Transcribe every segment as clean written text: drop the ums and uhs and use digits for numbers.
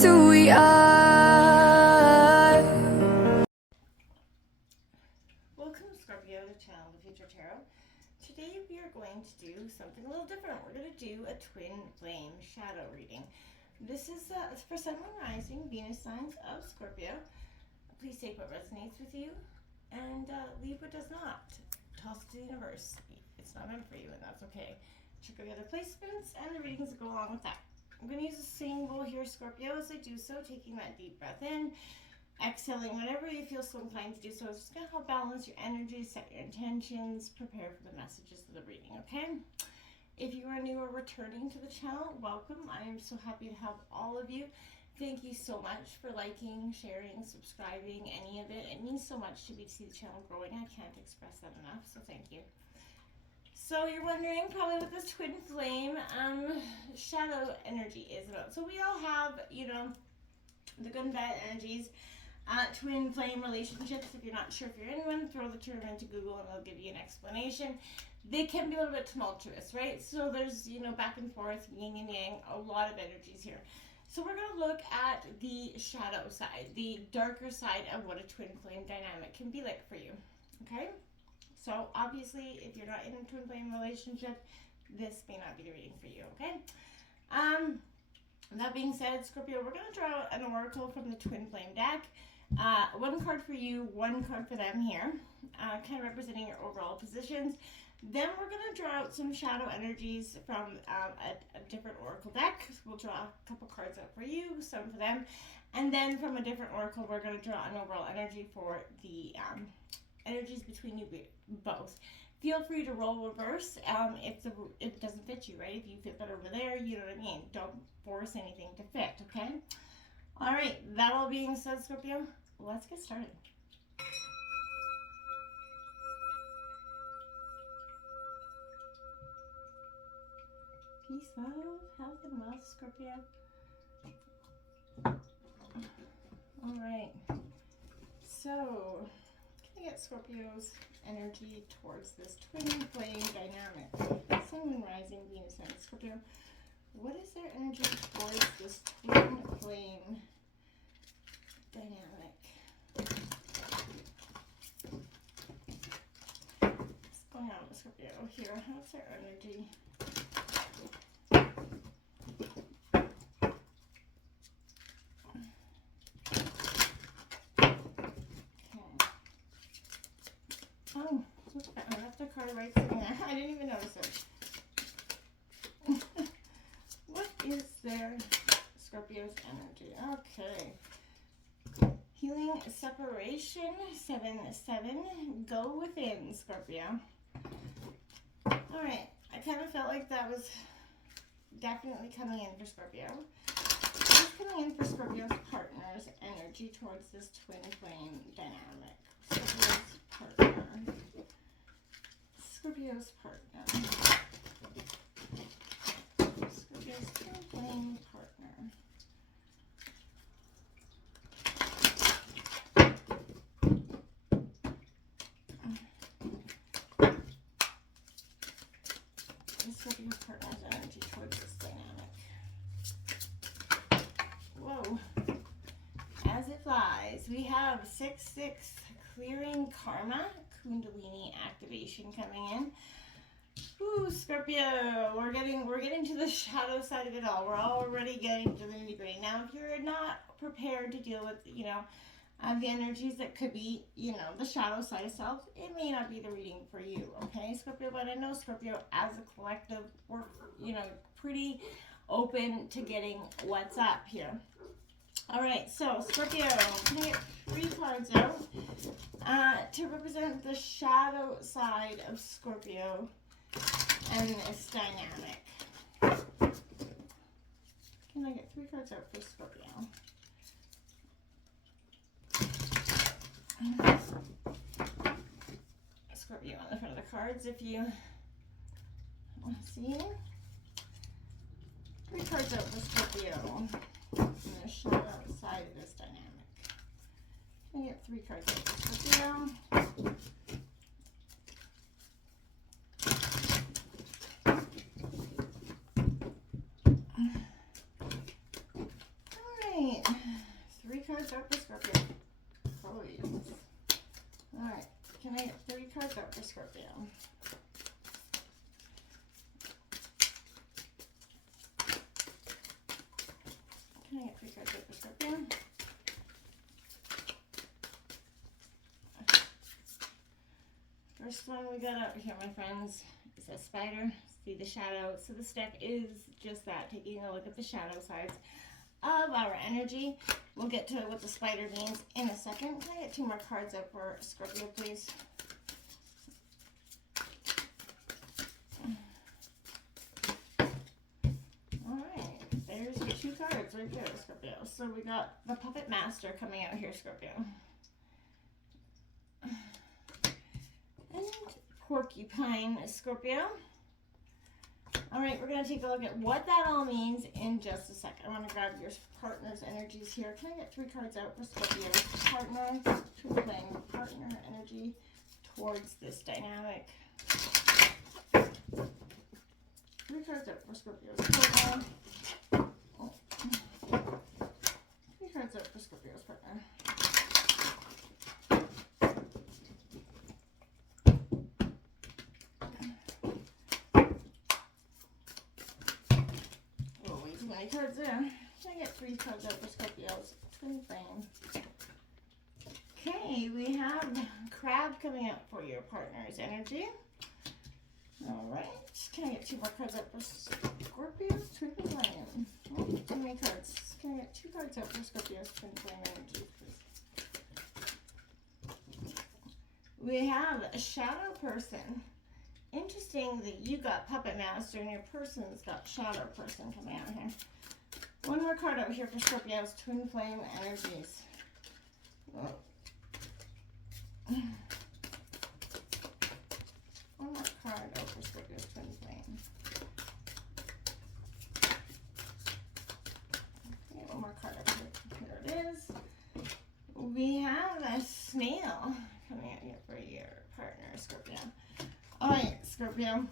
just who we are. Welcome, Scorpio, to Channel the Future Tarot. Today we are going to do something a little different. We're going to do a twin flame shadow reading. This is for Sun, Moon, Rising, Venus signs of Scorpio. Please take what resonates with you and leave what does not. Toss it to the universe. It's not meant for you, and that's okay. Check out the other placements and the readings that go along with that. I'm going to use a singing bowl here, Scorpio, as I do so, taking that deep breath in, exhaling whenever you feel so inclined to do so. It's just going to help balance your energy, set your intentions, prepare for the messages of the reading, okay? If you are new or returning to the channel, welcome. I am so happy to have all of you. Thank you so much for liking, sharing, subscribing, any of it. It means so much to me to see the channel growing. I can't express that enough, so thank you. So you're wondering probably what this twin flame shadow energy is about. So we all have, you know, the good and bad energies. Twin flame relationships, if you're not sure if you're in one, throw the term into Google and they'll give you an explanation. They can be a little bit tumultuous, right? So there's, you know, back and forth, yin and yang, a lot of energies here. So we're going to look at the shadow side, the darker side of what a twin flame dynamic can be like for you, okay? So obviously, if you're not in a twin flame relationship, this may not be the reading for you, okay? That being said, Scorpio, we're going to draw an oracle from the twin flame deck. One card for you, one card for them here, kind of representing your overall positions. Then we're going to draw out some shadow energies from a different oracle deck. We'll draw a couple cards out for you, some for them. And then from a different oracle, we're going to draw an overall energy for the energies between you both. Feel free to roll reverse if it doesn't fit you, right? If you fit that over there, you know what I mean. Don't force anything to fit, okay? All right, that all being said, Scorpio, let's get started. Peace, love, health, and wealth, Scorpio. All right. So, can I get Scorpio's energy towards this twin flame dynamic? Sun, Moon, Rising, Venus, and Scorpio. What is their energy towards this twin flame dynamic? What's going on with Scorpio here? How's their energy? Oh, look at that. I left a card right sitting there. I didn't even notice it. What is their Scorpio's energy? Okay. Healing separation, 7-7. Go within, Scorpio. Alright. I kind of felt like that was definitely coming in for Scorpio. What's coming in for Scorpio's partner's energy towards this twin flame dynamic? Scorpio's partner. Scorpio's partner. Scorpio's twin flame partner. Scorpio's partner's energy towards this dynamic. Whoa. As it flies, we have 6-6 clearing karma, Kundalini activation coming in. Ooh, Scorpio, we're getting to the shadow side of it all. We're already getting to the nitty-gritty. Now, if you're not prepared to deal with, you know, the energies that could be, you know, the shadow side of self, it may not be the reading for you, okay, Scorpio? But I know, Scorpio, as a collective, we're, you know, pretty open to getting what's up here. All right, so Scorpio, can I get 3 cards out to represent the shadow side of Scorpio and this dynamic? Can I get 3 cards out for Scorpio? Scorpio on the front of the cards, if you want to see. 3 cards out for Scorpio on the shadow side of this dynamic. Can I get 3 cards out for Scorpio? All right. out for Scorpio? Can I get 3 cards out for Scorpio? First one we got out here, my friends, is a spider. See the shadow. So this deck is just that, taking a look at the shadow sides of our energy. We'll get to what the spider means in a second. Can I get 2 more cards out for Scorpio, please? Alright, there's your 2 cards right there, Scorpio. So we got the Puppet Master coming out here, Scorpio. And Porcupine, Scorpio. Alright, we're going to take a look at what that all means in just a second. I want to grab your partner's energies here. Can I get 3 cards out for Scorpio's partner? Twin flame partner energy towards this dynamic. 3 cards out for Scorpio's partner. 3 cards out for Scorpio's partner. Cards there. Can I get 3 cards out for Scorpio's twin flame? Okay, we have Crab coming out for your partner's energy. Alright, can I get 2 more cards out for Scorpio's twin flame? Oh, too many cards. Can I get 2 cards out for Scorpio's twin flame energy, please? We have a shadow person. Interesting that you got Puppet Master and your person's got Shadow Person coming out here. 1 more card out here for Scorpio's Twin Flame energies. Oh. 1 more card out for Scorpio's Twin Flame. Okay, 1 more card out here. Here it is. We have a snail coming out here for your partner, Scorpio. Alright, Scorpio,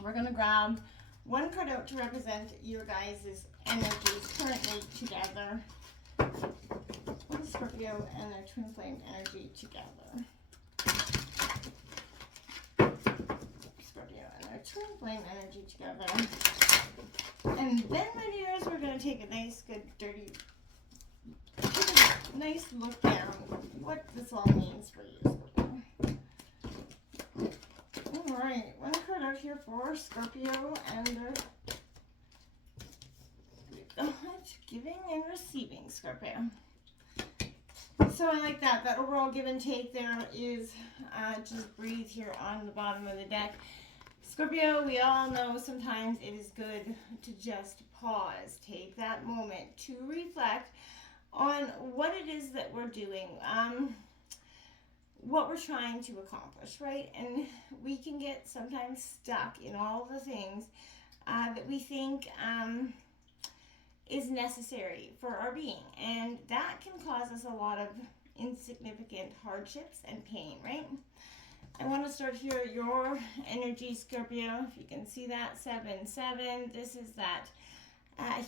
we're going to grab 1 card out to represent your guys' energies currently together. What is Scorpio and their twin flame energy together? Scorpio and their twin flame energy together. And then, my dears, we're going to take a nice, good, dirty, nice look down what this all means for you, Scorpio. Alright, 1 card out here for Scorpio and their giving and receiving, Scorpio. So I like that. That overall give and take there is just breathe here on the bottom of the deck. Scorpio, we all know sometimes it is good to just pause. Take that moment to reflect on what it is that we're doing. What we're trying to accomplish, right? And we can get sometimes stuck in all the things that we think is necessary for our being. And that can cause us a lot of insignificant hardships and pain, right? I want to start here, your energy, Scorpio. If you can see that, 7-7. This is that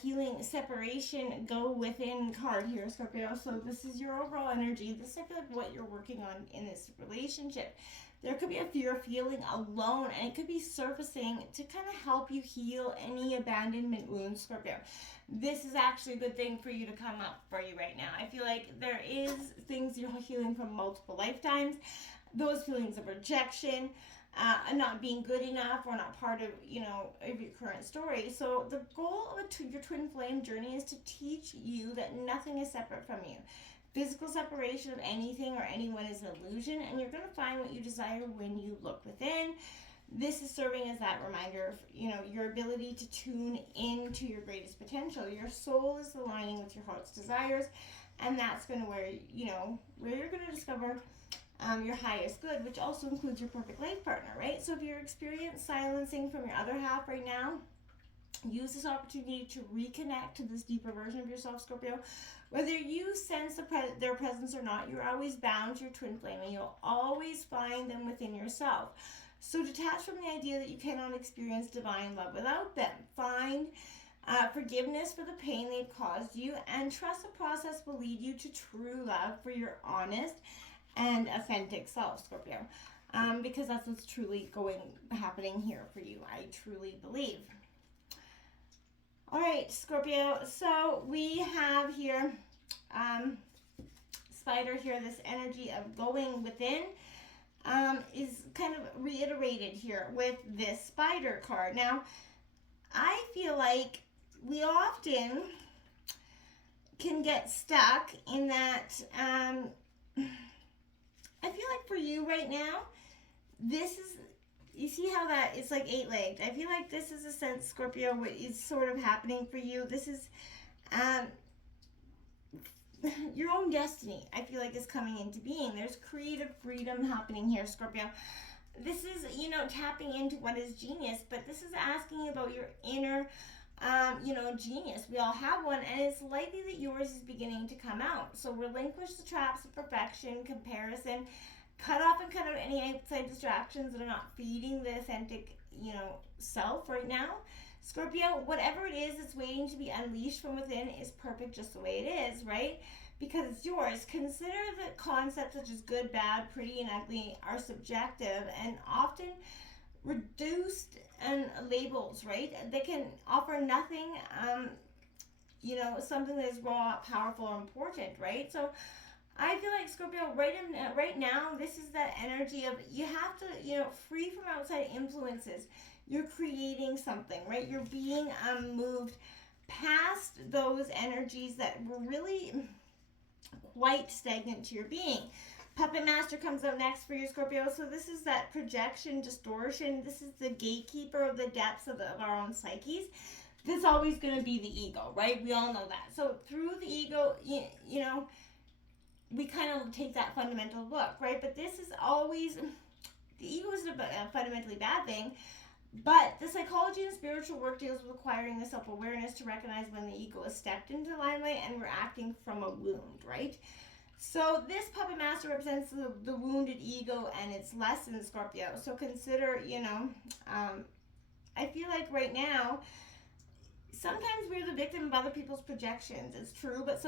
healing separation go within card here, Scorpio. So this is your overall energy. This is like what you're working on in this relationship. There could be a fear of feeling alone, and it could be surfacing to kind of help you heal any abandonment wounds, Scorpio. This is actually a good thing for you to come up for you right now. I feel like there is things you're healing from multiple lifetimes. Those feelings of rejection, not being good enough or not part of, of your current story. So the goal of your twin flame journey is to teach you that nothing is separate from you. Physical separation of anything or anyone is an illusion, and you're going to find what you desire when you look within. This is serving as that reminder of, your ability to tune into your greatest potential. Your soul is aligning with your heart's desires, and that's going to where you're going to discover your highest good, which also includes your perfect life partner, right? So if you're experiencing silencing from your other half right now, use this opportunity to reconnect to this deeper version of yourself, Scorpio. Whether you sense their presence or not, you're always bound to your twin flame, and you'll always find them within yourself. So detach from the idea that you cannot experience divine love without them. Find forgiveness for the pain they've caused you, and trust the process will lead you to true love for your honest and authentic self, Scorpio. because that's what's truly happening here for you. I truly believe. All right, Scorpio. So we have here Spider here. This energy of going within is kind of reiterated here with this Spider card. Now, I feel like we often can get stuck in that. I feel like for you right now, this is, you see how that it's like 8-legged. I feel like this is a sense, Scorpio, what is sort of happening for you. This is your own destiny, I feel like, is coming into being. There's creative freedom happening here, Scorpio. This is, tapping into what is genius, but this is asking about your inner, genius. We all have one, and it's likely that yours is beginning to come out. So relinquish the traps of perfection, comparison, cut off and cut out any outside distractions that are not feeding the authentic, self right now. Scorpio, whatever it is that's waiting to be unleashed from within is perfect just the way it is, right? Because it's yours. Consider that concepts such as good, bad, pretty, and ugly are subjective and often reduced and labels, right? They can offer nothing, something that is raw, powerful, or important, right? So I feel like, Scorpio, right now, this is that energy of you have to, free from outside influences. You're creating something, right? You're being moved past those energies that were really quite stagnant to your being. Puppet Master comes out next for you, Scorpio. So this is that projection, distortion. This is the gatekeeper of the depths of our own psyches. This is always going to be the ego, right? We all know that. So through the ego, we kind of take that fundamental look, right? But this is always, the ego is a fundamentally bad thing. But the psychology and spiritual work deals with acquiring the self-awareness to recognize when the ego has stepped into the limelight and we're acting from a wound, right? So this Puppet Master represents the wounded ego and its lessons, Scorpio. So consider, I feel like right now, sometimes we're the victim of other people's projections. It's true, but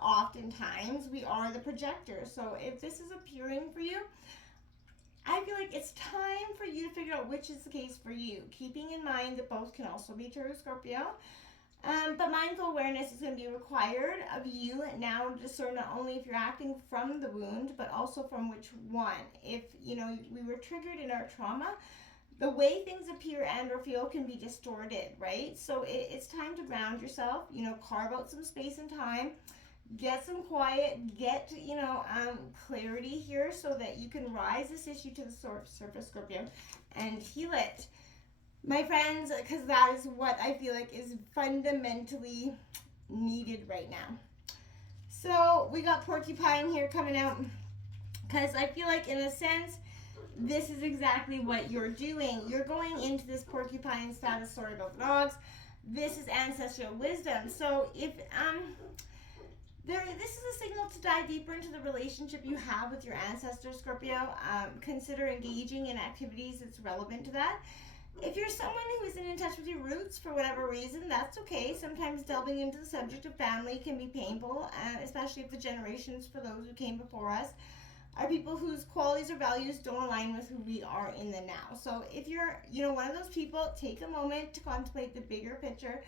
oftentimes, we are the projector. So if this is appearing for you, I feel like it's time for you to figure out which is the case for you, keeping in mind that both can also be true, Scorpio. But mindful awareness is going to be required of you now to discern not only if you're acting from the wound, but also from which one. If, we were triggered in our trauma, the way things appear and or feel can be distorted, right? So it's time to ground yourself, carve out some space and time, get some quiet, get, clarity here so that you can rise this issue to the surface, Scorpio, and heal it. My friends, because that is what I feel like is fundamentally needed right now. So we got Porcupine here coming out because I feel like, in a sense, this is exactly what you're doing. You're going into this Porcupine status, sorry about the dogs. This is ancestral wisdom. So if this is a signal to dive deeper into the relationship you have with your ancestors, Scorpio. Consider engaging in activities that's relevant to that. If you're someone who isn't in touch with your roots for whatever reason, that's okay. Sometimes delving into the subject of family can be painful, especially if the generations for those who came before us are people whose qualities or values don't align with who we are in the now. So if you're, one of those people, take a moment to contemplate the bigger picture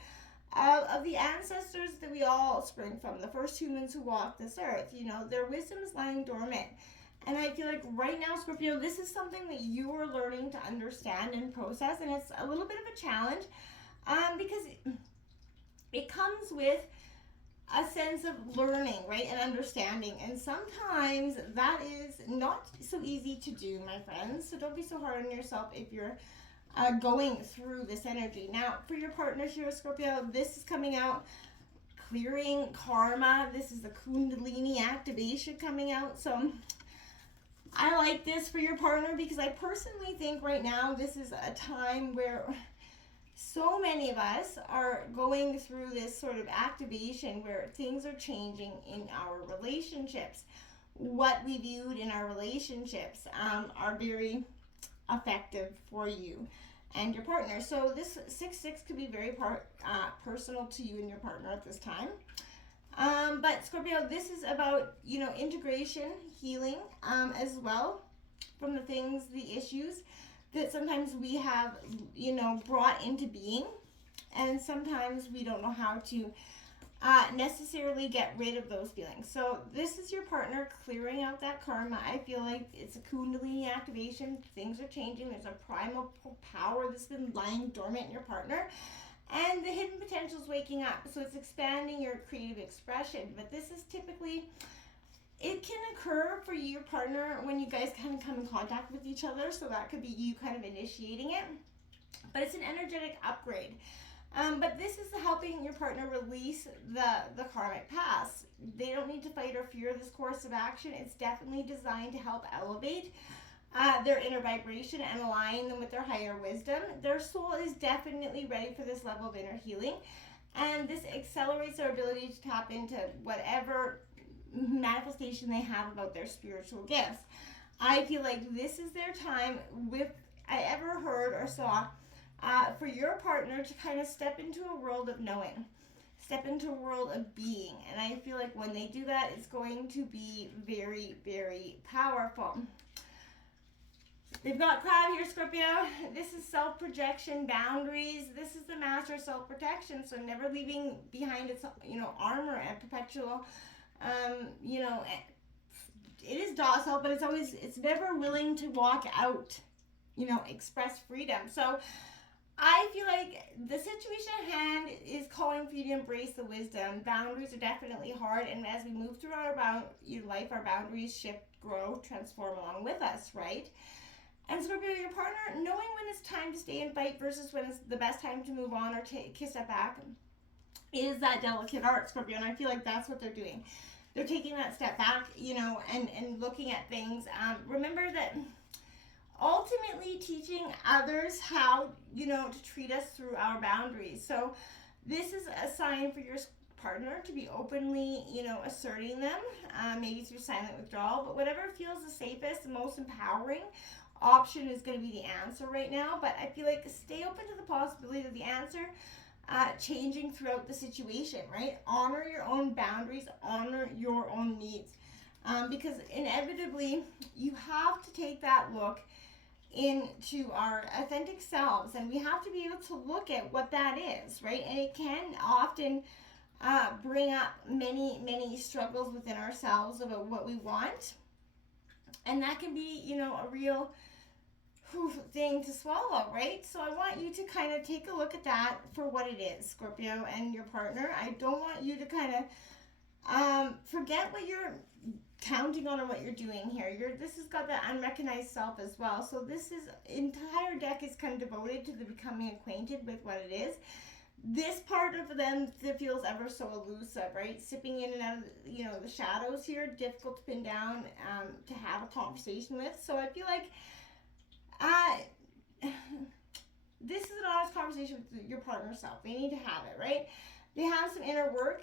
of the ancestors that we all spring from, the first humans who walked this earth. Their wisdom is lying dormant. And I feel like right now, Scorpio, this is something that you are learning to understand and process, and it's a little bit of a challenge because it comes with a sense of learning, right, and understanding. And sometimes that is not so easy to do, my friends. So don't be so hard on yourself if you're going through this energy. Now, for your partner here, Scorpio, this is coming out, clearing karma. This is the Kundalini activation coming out. So I like this for your partner because I personally think right now this is a time where so many of us are going through this sort of activation where things are changing in our relationships. What we viewed in our relationships are very effective for you and your partner. So this 6-6 could be very personal to you and your partner at this time. But Scorpio, this is about, integration, healing as well. from the things, the issues that sometimes we have, you know, brought into being. And sometimes we don't know how to necessarily get rid of those feelings. So this is your partner clearing out that karma. I feel like it's a kundalini activation. Things are changing. There's a primal power that's been lying dormant in your partner. And the hidden potential is waking up. So it's expanding your creative expression. But this is typically, it can occur for your partner when you guys kind of come in contact with each other. So that could be you kind of initiating it. But it's an energetic upgrade. But this is helping your partner release the karmic past. They don't need to fight or fear this course of action. It's definitely designed to help elevate their inner vibration and align them with their higher wisdom. Their soul is definitely ready for this level of inner healing. And this accelerates their ability to tap into whatever manifestation they have about their spiritual gifts. I feel like this is their time, if I ever heard or saw, for your partner to kind of step into a world of knowing, step into a world of being. And I feel like when they do that, it's going to be very, very powerful. They've got crab here, Scorpio. This is self-projection, boundaries. This is the master of self-protection. So never leaving behind its, you know, armor and perpetual, you know, it is docile, but it's never willing to walk out, you know, express freedom. So I feel like the situation at hand is calling for you to embrace the wisdom. Boundaries are definitely hard, and as we move through our life, our boundaries shift, grow, transform along with us, right? And Scorpio, your partner, knowing when it's time to stay and fight versus when it's the best time to move on or take a step back, is that delicate art, Scorpio, and I feel like that's what they're doing. They're taking that step back, you know, and looking at things. Remember that ultimately teaching others how, you know, to treat us through our boundaries. So this is a sign for your partner to be openly, you know, asserting them, maybe through silent withdrawal, but whatever feels the safest and most empowering option is going to be the answer right now. But I feel like stay open to the possibility of the answer changing throughout the situation, right? Honor your own boundaries, honor your own needs, because inevitably you have to take that look into our authentic selves, and we have to be able to look at what that is, right? And it can often bring up many struggles within ourselves about what we want, and that can be, you know, a real thing to swallow, right? So I want you to kind of take a look at that for what it is, Scorpio, and your partner. I don't want you to kind of forget what you're counting on and what you're doing here. This has got that unrecognized self as well. So this entire deck is kind of devoted to the becoming acquainted with what it is. This part of them that feels ever so elusive, right? Sipping in and out of, you know, the shadows here, difficult to pin down, to have a conversation with. So I feel like this is an honest conversation with your partner self. They need to have it, right? They have some inner work.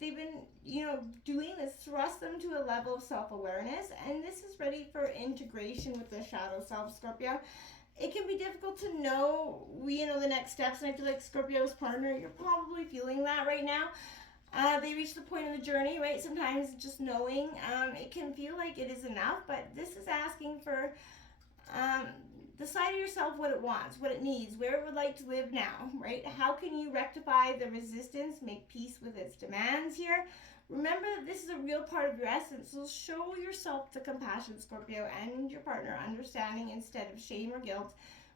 They've been, you know, doing this, thrust them to a level of self-awareness, and this is ready for integration with the shadow self, Scorpio. It can be difficult to know, you know, the next steps, and I feel like Scorpio's partner, you're probably feeling that right now. They reach the point in the journey, right? Sometimes just knowing, it can feel like it is enough, but this is asking for the side of yourself, what it wants, what it needs, where it would like to live now, right? How can you rectify the resistance, make peace with its demands here? Remember that this is a real part of your essence, so show yourself the compassion, Scorpio, and your partner understanding instead of shame or guilt.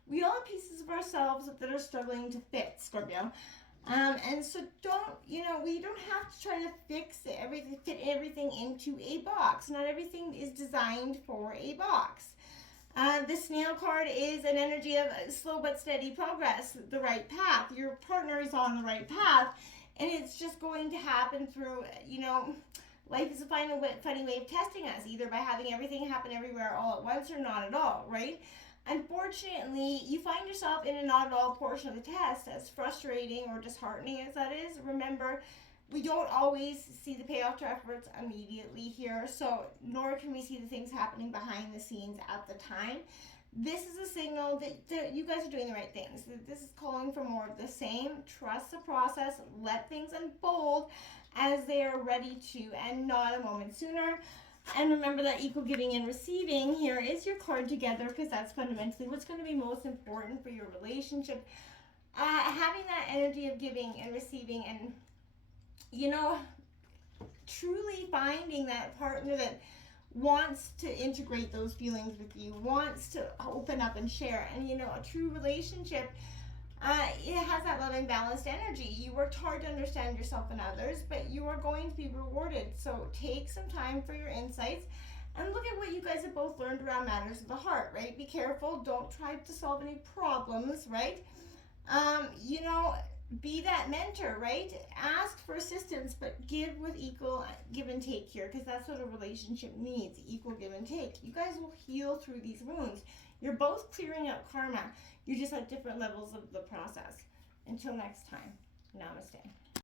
We all have pieces of ourselves that are struggling to fit, Scorpio. And so we don't have to try to fit everything into a box. Not everything is designed for a box. The snail card is an energy of slow but steady progress, the right path. Your partner is on the right path, and it's just going to happen through, you know, life is a funny way of testing us, either by having everything happen everywhere all at once or not at all, right? Unfortunately, you find yourself in a not at all portion of the test, as frustrating or disheartening as that is. Remember, we don't always see the payoff to efforts immediately here, so nor can we see the things happening behind the scenes at the time. This is a signal that you guys are doing the right things. This is calling for more of the same. Trust the process. Let things unfold as they are ready to, and not a moment sooner. And remember that equal giving and receiving here is your card together, because that's fundamentally what's going to be most important for your relationship. Having that energy of giving and receiving, and, you know, truly finding that partner that wants to integrate those feelings with you, wants to open up and share. And, you know, a true relationship, it has that loving, balanced energy. You worked hard to understand yourself and others, but you are going to be rewarded. So take some time for your insights and look at what you guys have both learned around matters of the heart, right? Be careful. Don't try to solve any problems, right? You know, be that mentor, right? Ask for assistance, but give with equal give and take here, because that's what a relationship needs, equal give and take. You guys will heal through these wounds. You're both clearing out karma. You're just at different levels of the process. Until next time, namaste.